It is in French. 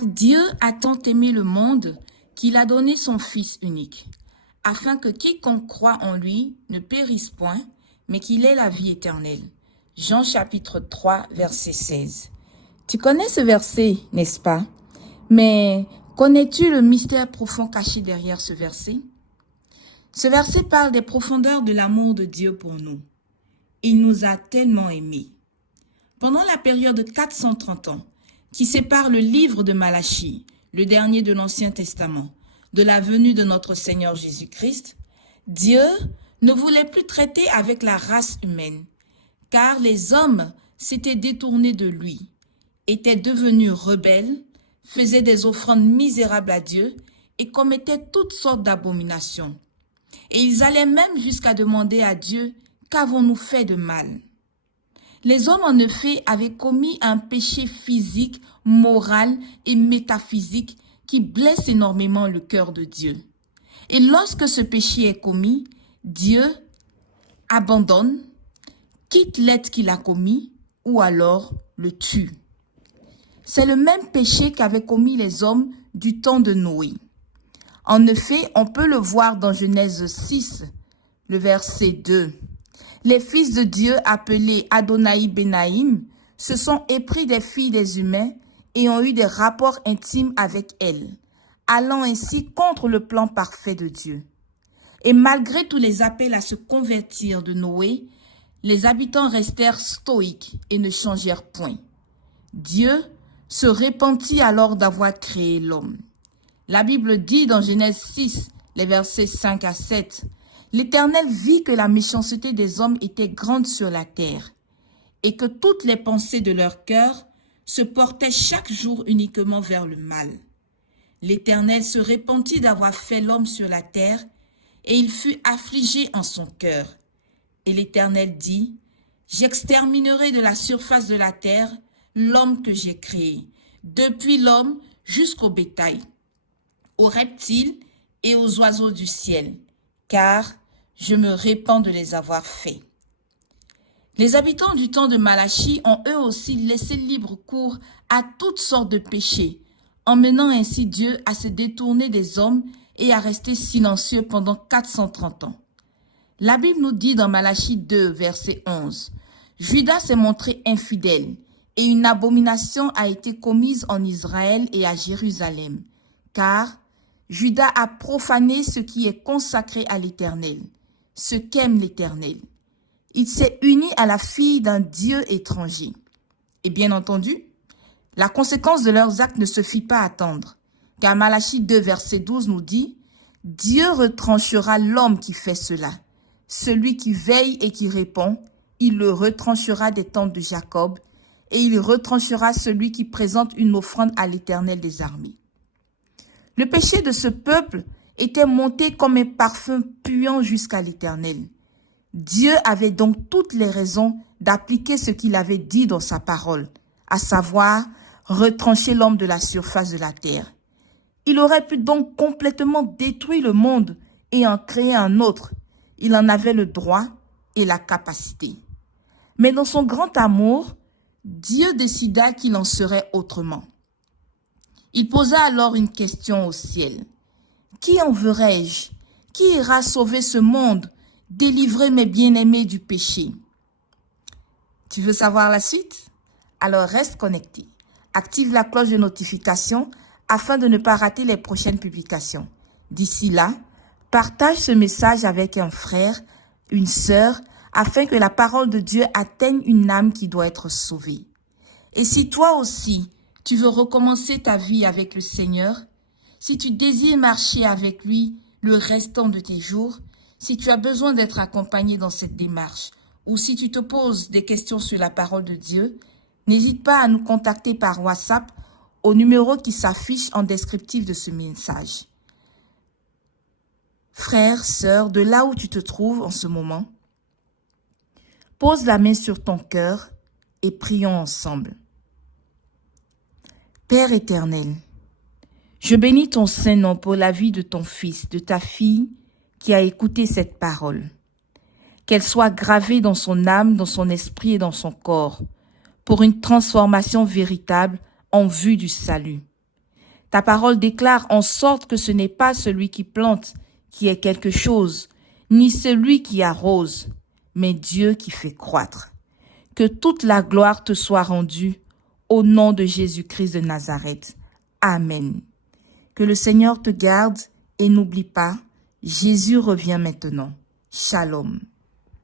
Car Dieu a tant aimé le monde qu'il a donné son Fils unique, afin que quiconque croit en lui ne périsse point, mais qu'il ait la vie éternelle. Jean chapitre 3, verset 16. Tu connais ce verset, n'est-ce pas? Mais connais-tu le mystère profond caché derrière ce verset? Ce verset parle des profondeurs de l'amour de Dieu pour nous. Il nous a tellement aimés. Pendant la période de 430 ans, qui sépare le livre de Malachie, le dernier de l'Ancien Testament, de la venue de notre Seigneur Jésus-Christ, Dieu ne voulait plus traiter avec la race humaine, car les hommes s'étaient détournés de lui, étaient devenus rebelles, faisaient des offrandes misérables à Dieu et commettaient toutes sortes d'abominations. Et ils allaient même jusqu'à demander à Dieu, qu'avons-nous fait de mal? Les hommes, en effet, avaient commis un péché physique, moral et métaphysique qui blesse énormément le cœur de Dieu. Et lorsque ce péché est commis, Dieu abandonne, quitte l'être qu'il a commis ou alors le tue. C'est le même péché qu'avaient commis les hommes du temps de Noé. En effet, on peut le voir dans Genèse 6, le verset 2. Les fils de Dieu appelés Adonai Benaïm se sont épris des filles des humains et ont eu des rapports intimes avec elles, allant ainsi contre le plan parfait de Dieu. Et malgré tous les appels à se convertir de Noé, les habitants restèrent stoïques et ne changèrent point. Dieu se repentit alors d'avoir créé l'homme. La Bible dit dans Genèse 6, les versets 5 à 7, « L'Éternel vit que la méchanceté des hommes était grande sur la terre, et que toutes les pensées de leur cœur se portaient chaque jour uniquement vers le mal. L'Éternel se repentit d'avoir fait l'homme sur la terre, et il fut affligé en son cœur. Et l'Éternel dit, « J'exterminerai de la surface de la terre l'homme que j'ai créé, depuis l'homme jusqu'au bétail, aux reptiles et aux oiseaux du ciel, car je me répands de les avoir faits. » Les habitants du temps de Malachie ont eux aussi laissé libre cours à toutes sortes de péchés, emmenant ainsi Dieu à se détourner des hommes et à rester silencieux pendant 430 ans. La Bible nous dit dans Malachie 2, verset 11, « Judas s'est montré infidèle, et une abomination a été commise en Israël et à Jérusalem, car Judas a profané ce qui est consacré à l'Éternel, ce qu'aime l'Éternel. Il s'est uni à la fille d'un Dieu étranger. » Et bien entendu, la conséquence de leurs actes ne se fit pas attendre, car Malachie 2, verset 12 nous dit, « Dieu retranchera l'homme qui fait cela. Celui qui veille et qui répond, il le retranchera des tentes de Jacob, et il retranchera celui qui présente une offrande à l'Éternel des armées. » Le péché de ce peuple était monté comme un parfum puant jusqu'à l'Éternel. Dieu avait donc toutes les raisons d'appliquer ce qu'il avait dit dans sa parole, à savoir retrancher l'homme de la surface de la terre. Il aurait pu donc complètement détruire le monde et en créer un autre. Il en avait le droit et la capacité. Mais dans son grand amour, Dieu décida qu'il en serait autrement. Il posa alors une question au ciel. « Qui enverrai-je? Qui ira sauver ce monde, délivrer mes bien-aimés du péché? » Tu veux savoir la suite? Alors reste connecté. Active la cloche de notification afin de ne pas rater les prochaines publications. D'ici là, partage ce message avec un frère, une sœur, afin que la parole de Dieu atteigne une âme qui doit être sauvée. Et si toi aussi, tu veux recommencer ta vie avec le Seigneur, si tu désires marcher avec lui le restant de tes jours, si tu as besoin d'être accompagné dans cette démarche, ou si tu te poses des questions sur la parole de Dieu, n'hésite pas à nous contacter par WhatsApp au numéro qui s'affiche en descriptif de ce message. Frère, sœur, de là où tu te trouves en ce moment, pose la main sur ton cœur et prions ensemble. Père éternel, je bénis ton Saint-Nom pour la vie de ton fils, de ta fille qui a écouté cette parole. Qu'elle soit gravée dans son âme, dans son esprit et dans son corps, pour une transformation véritable en vue du salut. Ta parole déclare en sorte que ce n'est pas celui qui plante qui est quelque chose, ni celui qui arrose, mais Dieu qui fait croître. Que toute la gloire te soit rendue au nom de Jésus-Christ de Nazareth. Amen. Que le Seigneur te garde et n'oublie pas, Jésus revient maintenant. Shalom.